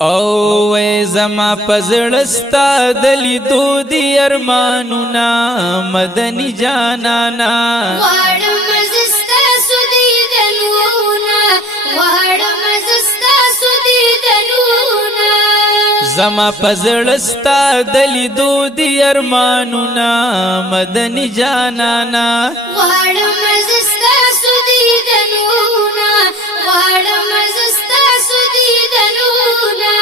او زما پزړستا دلی دو دی ارمانونا مدنی جانانا واړم زستا سودی دنونا واړم زستا سودی دنونا زما پزړستا دلی دو دی ارمانونا مدنی جانانا واړم زستا سودی دنونا واړم زستا سودی دنونا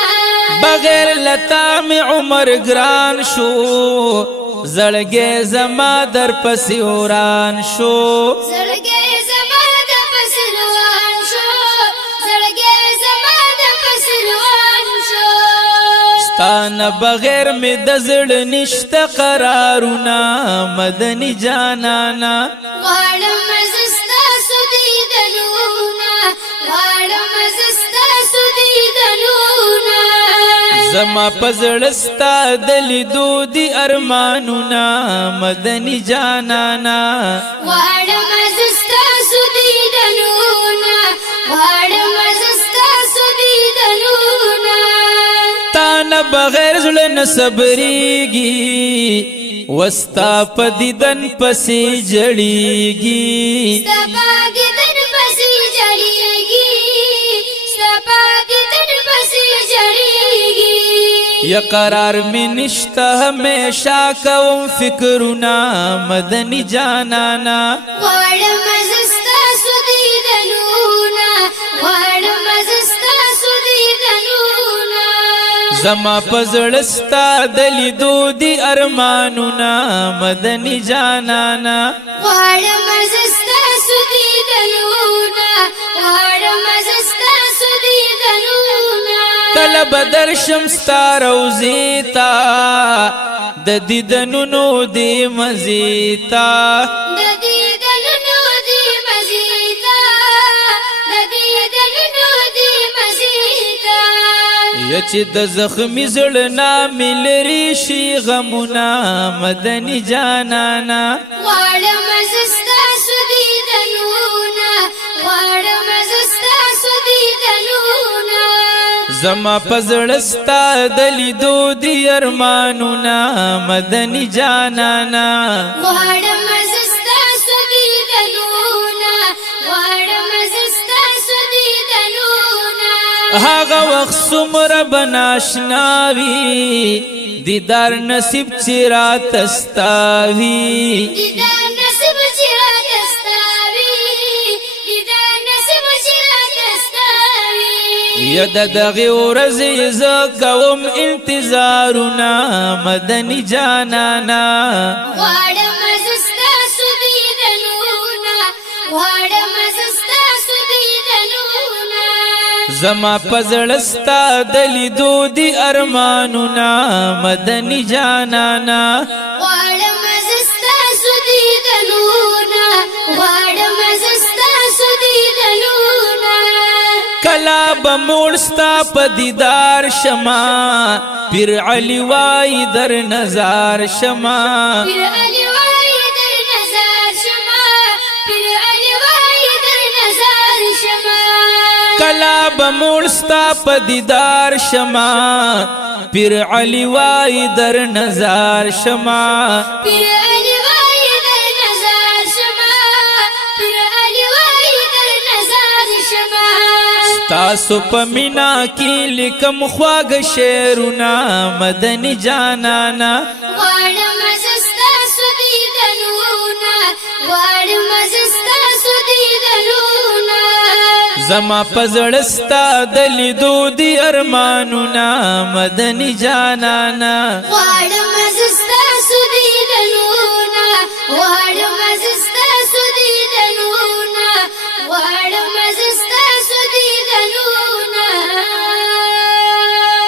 بغیر لتا می عمر گران شو زړګې زما در پسې وران شو زړګې زما د پسې روان شو زړګې زما د پسې روان شو ستانه بغیر می د زړه نشته قرارونه مدني جانانا واړم زستا سودی دنونا واړم زستا سودی دنونا زما پزړستا دلی دو دی ارمانونا مدني جانانا واړم زستا سودی دنونا واړم زستا سودی دنونا تانه بغیر زړه نه صبرېږي وستا په دیدن پسې جړېږي ستپاګې دن پسې جړېږي ستپاګې دن پسې جړېږي یا قرار می نشته همیشه کوم فکرونه مدني جانانا واړم زستا سودی دنونا واړم زستا سودی دنونا زما پزړستا دلی دو دی ارمانونا مدني جانانا واړم زستا سودی دنونا واړم زستا سودی دنونا کله بدر شمستا روزیتا د دیدنونو دی مزیتا د دې دلونو دی مزیتا د دې دلونو دی مزیتا یا چې د زخمی زړه نامې لري شي غمونه مدني جانانا واړم زستا سودی دنونا واړم زستا سودی دنونا زما پزړستا دلی دو دی ارمانونا مدني جانانا واړم زستا سودی دنونا واړم زستا سودی دنونا هاغه وخت څومره بناشناوي دیدار نصیب چې راتستاوي دیدار نصیب چې راتستاوي دیدار نصیب چې راتستاوي یا د دغې ورځې زه کوم انتظارونه مدني جانانا واړم زستا سودی دنونا واړم زستا سودی دنونا زما پزړستا دلی دو دی ارمانونا مدني جانانا واړم زستا سودی دنونا واړم زستا سودی دنونا کلا بموړستا په دیدار شما پیر علی وای در نظر شما پیر علی وای در نظر شما پیر علی وای در نظر شما کلا بموړستا په دیدار شما پیر علی وای در نظر شما پیر علی وای در نظر شما پیر علی وای در نظر شما تاسو په مینا کې لیکم خواږه شعرونه مدني جانانا واړم زستا سودی دنونا واړم زستا سودی دنونا زما پزړستا دلی دو دی ارمانونا مدني جانانا واړم